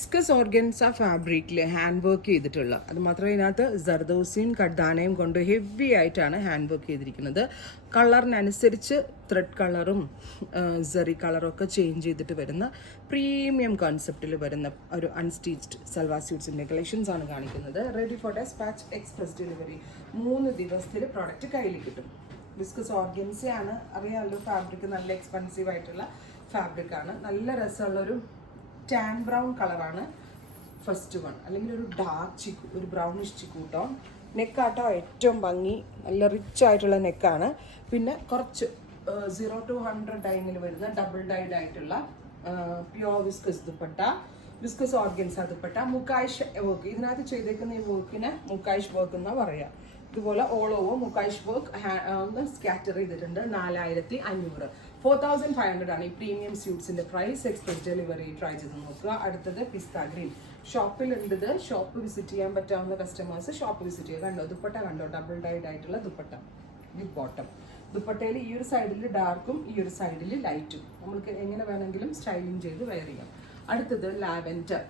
Viscous organza ഫാബ്രിക്കിൽ hand work ചെയ്തിട്ടുള്ള, അത് മാത്രമേ ഇതിനകത്ത് ജർദോസിയും കഡ്ദാനയും കൊണ്ട് ഹെവി ആയിട്ടാണ് ഹാൻഡ് വർക്ക് ചെയ്തിരിക്കുന്നത്. കളറിനനുസരിച്ച് ത്രെഡ് കളറും സെറി കളറും ഒക്കെ ചേഞ്ച് ചെയ്തിട്ട് വരുന്ന പ്രീമിയം കോൺസെപ്റ്റിൽ വരുന്ന ഒരു അൺസ്റ്റിച്ച്ഡ് സൽവാർ സ്യൂട്ട്സിൻ്റെ കളക്ഷൻസ് ആണ് കാണിക്കുന്നത്. Ready for despatch, express delivery. 3 ദിവസത്തിൽ പ്രോഡക്റ്റ് കയ്യിൽ കിട്ടും. വിസ്കസ് ഓർഗൻസയാണ്, അറിയാമല്ലോ, ഫാബ്രിക് നല്ല എക്സ്പെൻസീവ് ആയിട്ടുള്ള ഫാബ്രിക്കാണ്. നല്ല രസമുള്ളൊരു ടാൻ ബ്രൗൺ കളറാണ് ഫസ്റ്റ് വൺ, അല്ലെങ്കിൽ ഒരു ഡാർക്ക് ചിക്കു, ഒരു ബ്രൗണിഷ് ചിക്കു ടോൺ. നെക്കാട്ടോ ഏറ്റവും ഭംഗി, നല്ല റിച്ച് ആയിട്ടുള്ള നെക്കാണ്. പിന്നെ കുറച്ച് 0 to 100 ഡൈനിൽ വരുന്ന ഡബിൾ ഡൈഡ് ആയിട്ടുള്ള pure viscose dupatta, viscose organza dupatta. Mukaish work, ഇതിനകത്ത് ചെയ്തേക്കുന്ന ഈ വർക്കിന് മുക്കായിഷ് വർക്ക് എന്നാ പറയാ. ഇതുപോലെ all over mukaish work scatter ചെയ്തിട്ടുണ്ട്. 4500, 4500 ആണ് ഈ പ്രീമിയം സ്യൂട്ട്സിന്റെ പ്രൈസ്. എക്സ്പ്രസ് ഡെലിവറി ട്രൈ ചെയ്ത് നോക്കുക. അടുത്തത് പിസ്ത ഗ്രീൻ. ഷോപ്പിലുണ്ട്, ഷോപ്പ് വിസിറ്റ് ചെയ്യാൻ പറ്റാവുന്ന കസ്റ്റമേഴ്സ് ഷോപ്പ് വിസിറ്റ് ചെയ്യുക. കണ്ടോ ദുപ്പട്ട കണ്ടോ, ഡബിൾ ഡൈഡ് ആയിട്ടുള്ള ദുപ്പട്ട വിത്ത് ബോട്ടം. ദുപ്പട്ടയിൽ ഈ ഒരു സൈഡിൽ ഡാർക്കും ഈ ഒരു സൈഡിൽ ലൈറ്റും, നമുക്ക് എങ്ങനെ വേണമെങ്കിലും സ്റ്റൈലിംഗ് ചെയ്ത് വെയർ ചെയ്യാം. അടുത്തത് lavender,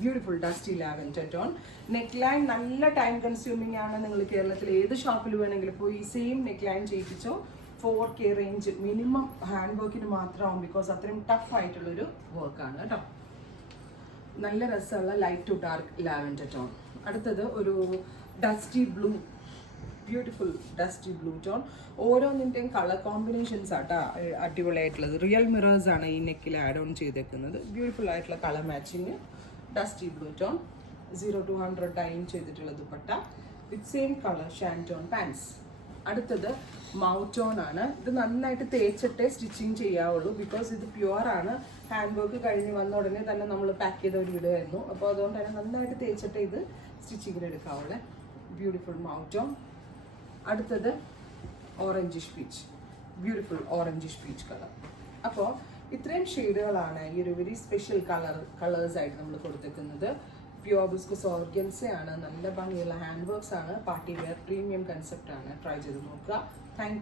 beautiful dusty lavender tone. Neck line നല്ല ടൈം കൺസ്യൂമിംഗ് ആണ്. നിങ്ങൾ കേരളത്തിൽ ഏത് ഷോപ്പിൽ വേണമെങ്കിലും പോയി ഈ സെയിം നെക്ക് ലൈൻ ചെയ്യിപ്പിച്ചോ. 4K റേഞ്ച് മിനിമം ഹാൻഡ് വർക്കിന് മാത്രമാവും, ബിക്കോസ് അത്രയും ടഫ് ആയിട്ടുള്ളൊരു വർക്കാണ് കേട്ടോ. നല്ല രസമുള്ള light to dark lavender tone. അടുത്തത് ഒരു dusty blue, beautiful dusty blue tone. ഓരോന്നിൻ്റെയും കളർ കോമ്പിനേഷൻസ് ആട്ടാ അടിപൊളിയായിട്ടുള്ളത്. റിയൽ മിറേഴ്സ് ആണ് ഈ നെക്കിൽ ആഡ് ഓൺ ചെയ്തേക്കുന്നത്. ബ്യൂട്ടിഫുൾ ആയിട്ടുള്ള colour matching. Dusty blue tone, 0 to 100 dyed ചെയ്തിട്ടുള്ള dupatta with same colour shantoon pants. അടുത്തത് മൗറ്റോൺ ആണ്. ഇത് നന്നായിട്ട് തേച്ചിട്ടേ സ്റ്റിച്ചിങ് ചെയ്യാവുള്ളൂ, ബിക്കോസ് ഇത് പ്യുവർ ആണ്. ഹാൻഡ് വർക്ക് കഴിഞ്ഞ് വന്ന ഉടനെ തന്നെ നമ്മൾ പാക്ക് ചെയ്ത ഒരു വീടായിരുന്നു. അപ്പോൾ അതുകൊണ്ട് തന്നെ നന്നായിട്ട് തേച്ചിട്ടേ ഇത് സ്റ്റിച്ചിങ്ങിന് എടുക്കാവുള്ളൂ. ബ്യൂട്ടിഫുൾ മൗറ്റോൺ. അടുത്തത് orangish peach, beautiful orangish peach colour. അപ്പോൾ ഇത്രയും ഷെയ്ഡുകളാണ് ഈ ഒരു വെരി സ്പെഷ്യൽ കളേഴ്സ് ആയിട്ട് നമ്മൾ കൊടുത്തേക്കുന്നത്. പ്യുവർ വിസ്കസ് ഓർഗൻസയാണ്, നല്ല ഭംഗിയുള്ള ഹാൻഡ് വർക്ക്സ് ആണ്, പാർട്ടി വെയർ പ്രീമിയം കൺസെപ്റ്റ് ആണ്. ട്രൈ ചെയ്ത് നോക്കുക. താങ്ക്